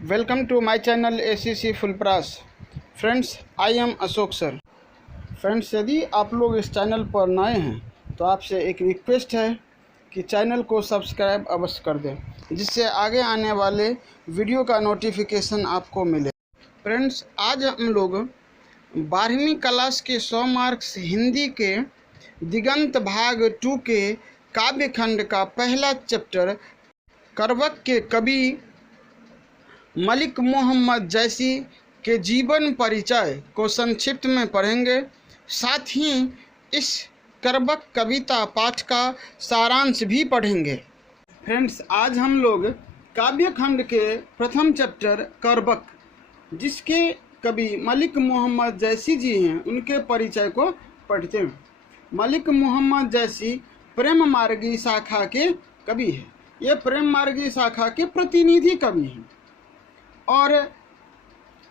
Welcome to my channel ACC Fulpras. Friends, I am Ashok sir. Friends, यदि आप लोग इस चैनल पर नए हैं तो आपसे एक रिक्वेस्ट है कि चैनल को सब्सक्राइब अवश्य कर दें, जिससे आगे आने वाले वीडियो का नोटिफिकेशन आपको मिले। फ्रेंड्स, आज हम लोग 12वीं क्लास के 100 मार्क्स हिंदी के दिगंत भाग 2 के काव्य खंड का पहला चैप्टर करवक के कवि मलिक मोहम्मद जैसी के जीवन परिचय को संक्षिप्त में पढ़ेंगे। साथ ही इस करवक कविता पाठ का सारांश भी पढ़ेंगे। फ्रेंड्स, आज हम लोग काव्य खंड के प्रथम चैप्टर करवक, जिसके कवि मलिक मोहम्मद जैसी जी हैं, उनके परिचय को पढ़ते हैं। मलिक मोहम्मद जैसी प्रेम मार्गी शाखा के कवि हैं। ये प्रेम मार्गी शाखा के प्रतिनिधि कवि हैं और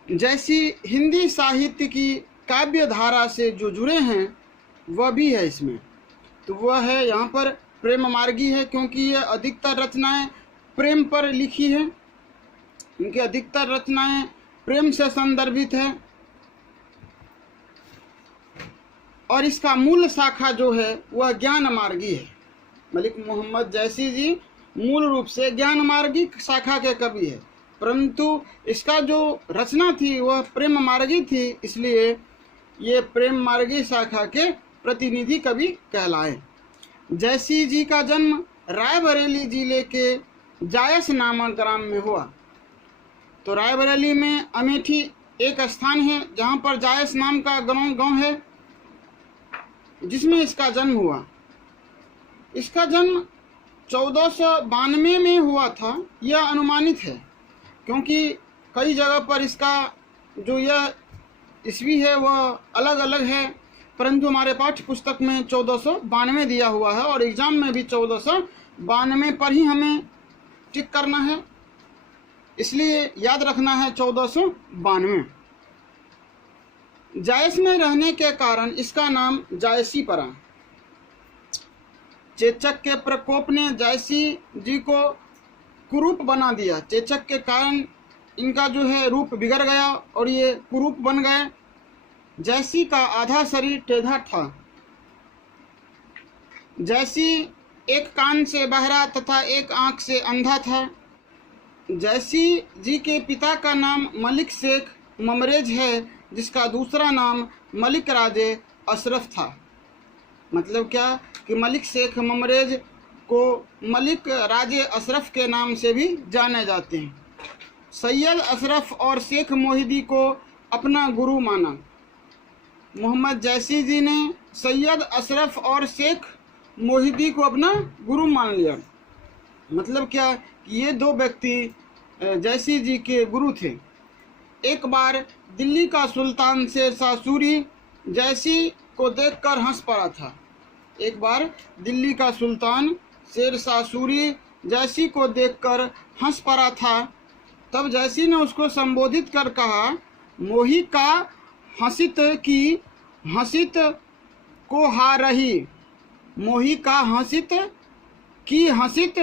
जैसी हिंदी साहित्य की काव्य धारा से जो जुड़े हैं वह भी है इसमें। तो वह है यहाँ पर प्रेम मार्गी है, क्योंकि ये अधिकतर रचनाएं प्रेम पर लिखी है। इनकी अधिकतर रचनाएं प्रेम से संदर्भित है और इसका मूल शाखा जो है वह ज्ञान मार्गी है। मलिक मोहम्मद जैसी जी मूल रूप से ज्ञान मार्गी शाखा के कवि है, परंतु इसका जो रचना थी वह प्रेम मार्गी थी, इसलिए ये प्रेम मार्गी शाखा के प्रतिनिधि कवि कहलाए। जैसी जी का जन्म रायबरेली जिले के जायस नामक ग्राम में हुआ। तो रायबरेली में अमेठी एक स्थान है जहाँ पर जायस नाम का गांव है, जिसमें इसका जन्म हुआ। इसका जन्म 1492 में हुआ था, यह अनुमानित है, क्योंकि कई जगह पर इसका जो यह ईस्वी है वह अलग अलग है, परंतु हमारे पाठ्य पुस्तक में 1492 दिया हुआ है और एग्ज़ाम में भी 1492 पर ही हमें टिक करना है, इसलिए याद रखना है 1492। जायस में रहने के कारण इसका नाम जायसी पड़ा। चेचक के प्रकोप ने जायसी जी को कुरूप बना दिया। चेचक के कारण इनका जो है रूप बिगड़ गया और ये कुरूप बन गए। जैसी का आधा शरीर टेढ़ा था। जैसी एक कान से बहरा तथा एक आंख से अंधा था। जैसी जी के पिता का नाम मलिक शेख ममरेज है, जिसका दूसरा नाम मलिक राजे अशरफ था। मतलब क्या कि मलिक शेख ममरेज को मलिक राजे अशरफ के नाम से भी जाने जाते हैं। सैयद अशरफ और शेख मोहिदी को अपना गुरु माना। मोहम्मद जैसी जी ने सैयद अशरफ और शेख मोहिदी को अपना गुरु मान लिया। मतलब क्या कि ये दो व्यक्ति जैसी जी के गुरु थे। एक बार दिल्ली का सुल्तान शेरशाह सूरी जैसी को देखकर हंस पड़ा था। एक बार दिल्ली का सुल्तान शेरशाह सूरी जैसी को देखकर हंस पड़ा था। तब जैसी ने उसको संबोधित कर कहा, मोही का हंसित की हंसित को हा रही। मोही का हंसित की हंसित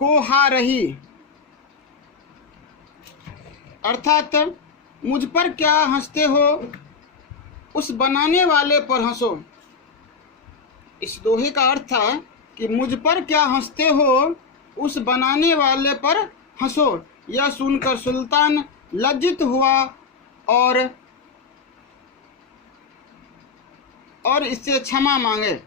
को हा रही। अर्थात मुझ पर क्या हंसते हो, उस बनाने वाले पर हंसो। इस दोहे का अर्थ था कि मुझ पर क्या हंसते हो, उस बनाने वाले पर हंसो। यह सुनकर सुल्तान लज्जित हुआ और इससे क्षमा मांगे।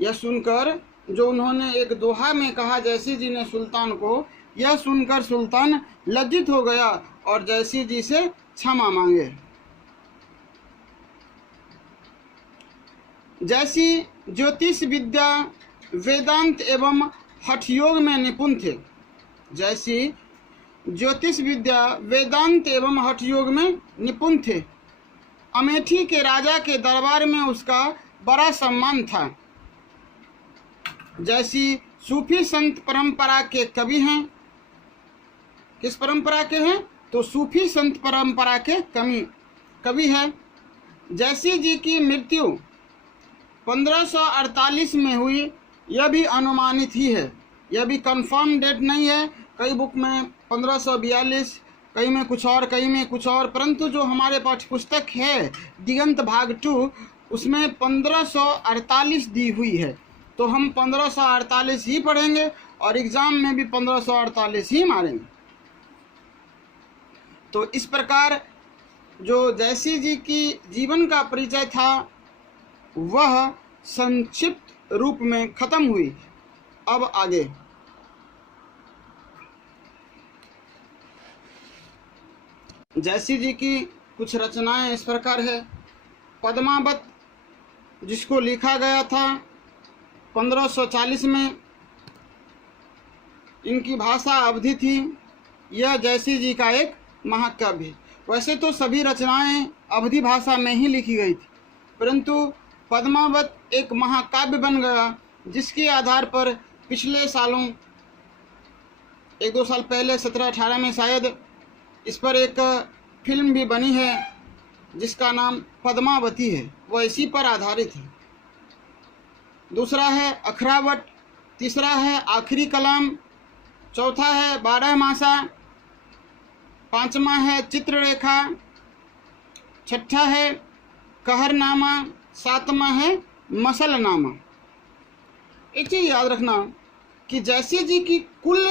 यह सुनकर जो उन्होंने एक दोहा में कहा जैसी जी ने सुल्तान को, यह सुनकर सुल्तान लज्जित हो गया और जैसी जी से क्षमा मांगे। जैसी ज्योतिष विद्या वेदांत एवं हठयोग में निपुण थे। जैसी ज्योतिष विद्या वेदांत एवं हठयोग में निपुण थे। अमेठी के राजा के दरबार में उसका बड़ा सम्मान था। जैसी सूफी संत परंपरा के कवि हैं। किस परंपरा के हैं? तो सूफी संत परंपरा के कवि है। जैसी जी की मृत्यु 1548 में हुई, यह भी अनुमानित ही है, यह भी कंफर्म डेट नहीं है। कई बुक में 1542, कहीं में कुछ और, कहीं में कुछ और, परंतु जो हमारे पाठ्य पुस्तक है दिगंत भाग 2 उसमें 1548 दी हुई है। तो हम 1548 ही पढ़ेंगे और एग्ज़ाम में भी 1548 ही मारेंगे। तो इस प्रकार जो जयसिंह जी की जीवन का परिचय था वह संक्षिप्त रूप में खत्म हुई। अब आगे जयसिंह जी की कुछ रचनाएं इस प्रकार है। पद्मावत जिसको लिखा गया था 1540 में, इनकी भाषा अवधी थी। यह जयसिंह जी का एक महाकाव्य। वैसे तो सभी रचनाएं अवधी भाषा में ही लिखी गई थी, परंतु पद्मावत एक महाकाव्य बन गया, जिसके आधार पर पिछले सालों 1-2 साल पहले 17-18 में शायद इस पर एक फिल्म भी बनी है जिसका नाम पद्मावती है, वह इसी पर आधारित है। दूसरा है अखरावट, तीसरा है आखिरी कलाम, चौथा है 12 मासा, पांचवा है चित्ररेखा, छठा है कहरनामा, सातवां है मसलनामा। एक चीज़ याद रखना कि जयसिंह जी की कुल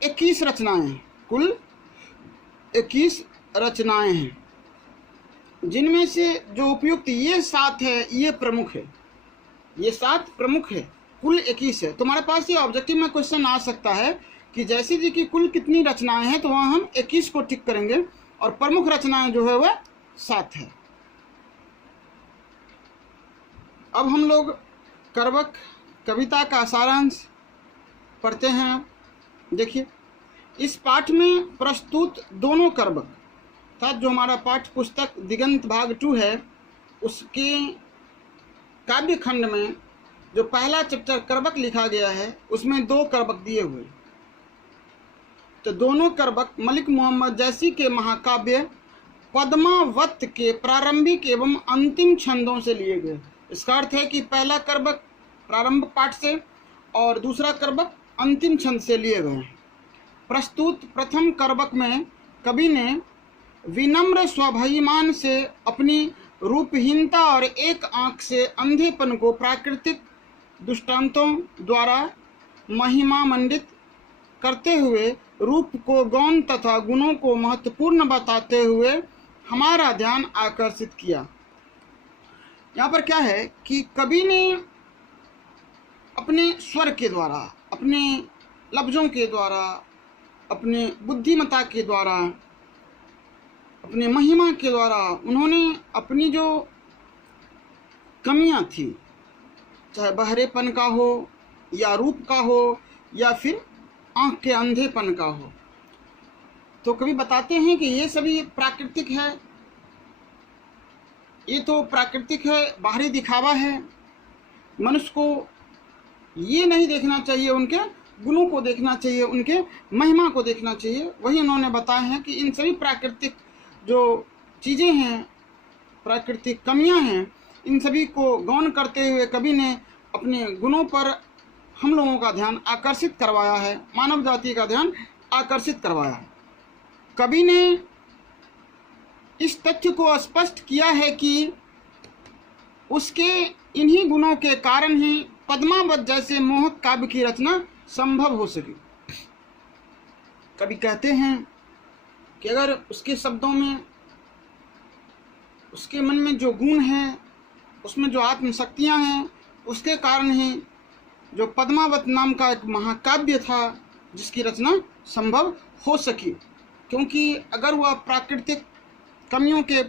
21 रचनाएं हैं, कुल 21 रचनाएं हैं, जिनमें से जो उपयुक्त ये 7 है, ये प्रमुख है, ये 7 प्रमुख है, कुल 21 है। तुम्हारे पास ये ऑब्जेक्टिव में क्वेश्चन आ सकता है कि जयसिंह जी की कुल कितनी रचनाएं हैं, तो वहाँ हम 21 को टिक करेंगे और प्रमुख रचनाएं जो है वह 7 है। अब हम लोग करवक कविता का सारांश पढ़ते हैं। देखिए, इस पाठ में प्रस्तुत दोनों करवक अर्थात जो हमारा पाठ्य पुस्तक दिगंत भाग 2 है उसके काव्य खंड में जो पहला चैप्टर करवक लिखा गया है उसमें 2 करवक दिए हुए। तो दोनों करवक मलिक मोहम्मद जैसी के महाकाव्य पद्मावत के प्रारंभिक एवं अंतिम छंदों से लिए गए। इसका अर्थ है कि पहला करवक प्रारंभ पाठ से और दूसरा करवक अंतिम छंद से लिए गए। प्रस्तुत प्रथम करवक में कवि ने विनम्र स्वाभिमान से अपनी रूपहीनता और एक आंख से अंधेपन को प्राकृतिक दृष्टांतों द्वारा महिमा मंडित करते हुए रूप को गौण तथा गुणों को महत्वपूर्ण बताते हुए हमारा ध्यान आकर्षित किया। यहाँ पर क्या है कि कवि ने अपने स्वर के द्वारा, अपने लफ्ज़ों के द्वारा, अपने बुद्धिमत्ता के द्वारा, अपने महिमा के द्वारा उन्होंने अपनी जो कमियां थी, चाहे बहरेपन का हो या रूप का हो या फिर आँख के अंधेपन का हो, तो कवि बताते हैं कि ये सभी प्राकृतिक है, ये तो प्राकृतिक है, बाहरी दिखावा है। मनुष्य को ये नहीं देखना चाहिए, उनके गुणों को देखना चाहिए, उनके महिमा को देखना चाहिए। वही उन्होंने बताया है कि इन सभी प्राकृतिक जो चीज़ें हैं, प्राकृतिक कमियां हैं, इन सभी को गौण करते हुए कवि ने अपने गुणों पर हम लोगों का ध्यान आकर्षित करवाया है, मानव जाति का ध्यान आकर्षित करवाया है। कवि ने इस तथ्य को स्पष्ट किया है कि उसके इन्हीं गुणों के कारण ही पद्मावत जैसे मोहक काव्य की रचना संभव हो सकी। कवि कहते हैं कि अगर उसके शब्दों में, उसके मन में जो गुण हैं, उसमें जो आत्मशक्तियाँ हैं, उसके कारण ही जो पद्मावत नाम का एक महाकाव्य था जिसकी रचना संभव हो सकी। क्योंकि अगर वह प्राकृतिक कमियों के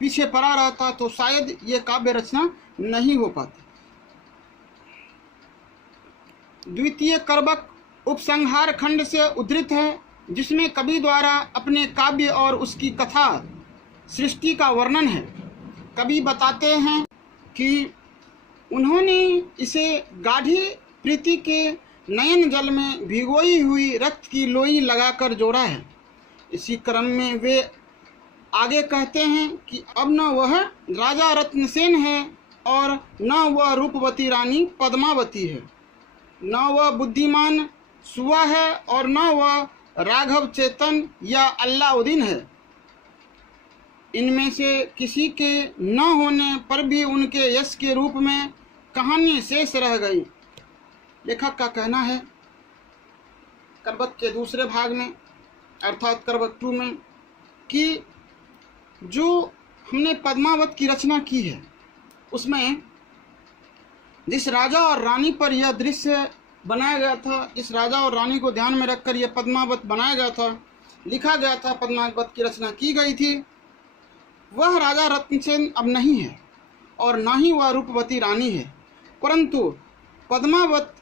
पीछे पड़ा रहता तो शायद ये काव्य रचना नहीं हो पाती। द्वितीय करवक उपसंहार खंड से उद्धृत है, जिसमें कवि द्वारा अपने काव्य और उसकी कथा सृष्टि का वर्णन है। कवि बताते हैं कि उन्होंने इसे गाढ़ी प्रीति के नयन जल में भिगोई हुई रक्त की लोई लगाकर जोड़ा है। इसी क्रम में वे आगे कहते हैं कि अब न वह राजा रत्नसेन है और न वह रूपवती रानी पद्मावती है, न वह बुद्धिमान सुआ है और न वह राघव चेतन या अल्लाउद्दीन है। इनमें से किसी के न होने पर भी उनके यश के रूप में कहानी शेष रह गई। लेखक का कहना है करबक के दूसरे भाग में अर्थात करबक 2 में कि जो हमने पद्मावत की रचना की है उसमें जिस राजा और रानी पर यह दृश्य बनाया गया था, जिस राजा और रानी को ध्यान में रखकर यह पद्मावत बनाया गया था, लिखा गया था, पद्मावत की रचना की गई थी, वह राजा रत्नसेन अब नहीं है और ना ही वह रूपवती रानी है, परंतु पद्मावत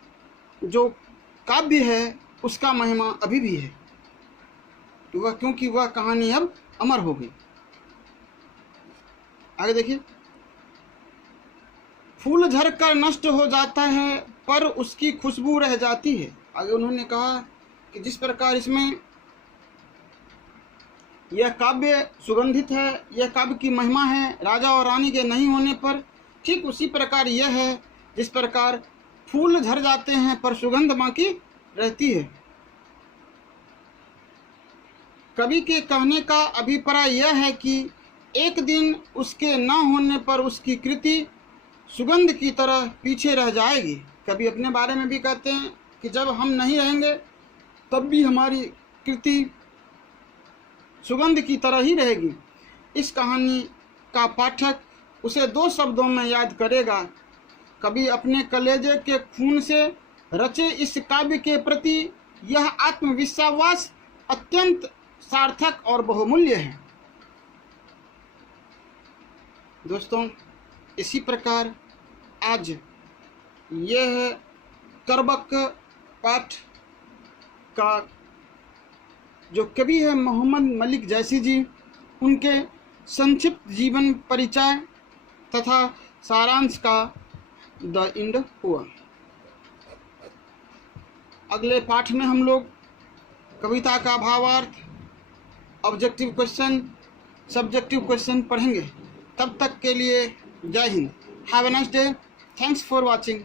जो काव्य है उसका महिमा अभी भी है। वह क्योंकि वह कहानी अब अमर हो गई। आगे देखिए, फूल झड़कर नष्ट हो जाता है पर उसकी खुशबू रह जाती है। आगे उन्होंने कहा कि जिस प्रकार इसमें यह काव्य सुगंधित है, यह काव्य की महिमा है राजा और रानी के नहीं होने पर, ठीक उसी प्रकार यह है जिस प्रकार फूल झड़ जाते हैं पर सुगंध बाकी रहती है। कवि के कहने का अभिप्राय यह है कि एक दिन उसके न होने पर उसकी कृति सुगंध की तरह पीछे रह जाएगी। कवि अपने बारे में भी कहते हैं कि जब हम नहीं रहेंगे तब भी हमारी कृति सुगंध की तरह ही रहेगी। इस कहानी का पाठक उसे 2 शब्दों में याद करेगा। कवि अपने कलेजे के खून से रचे इस काव्य के प्रति यह आत्मविश्वास अत्यंत सार्थक और बहुमूल्य है। दोस्तों, इसी प्रकार आज यह करबक पाठ का जो कवि है मोहम्मद मलिक जैसी जी, उनके संक्षिप्त जीवन परिचय तथा सारांश का द एंड हुआ। अगले पाठ में हम लोग कविता का भावार्थ, ऑब्जेक्टिव क्वेश्चन, सब्जेक्टिव क्वेश्चन पढ़ेंगे। तब तक के लिए जय Hind. Have a nice day. Thanks for watching.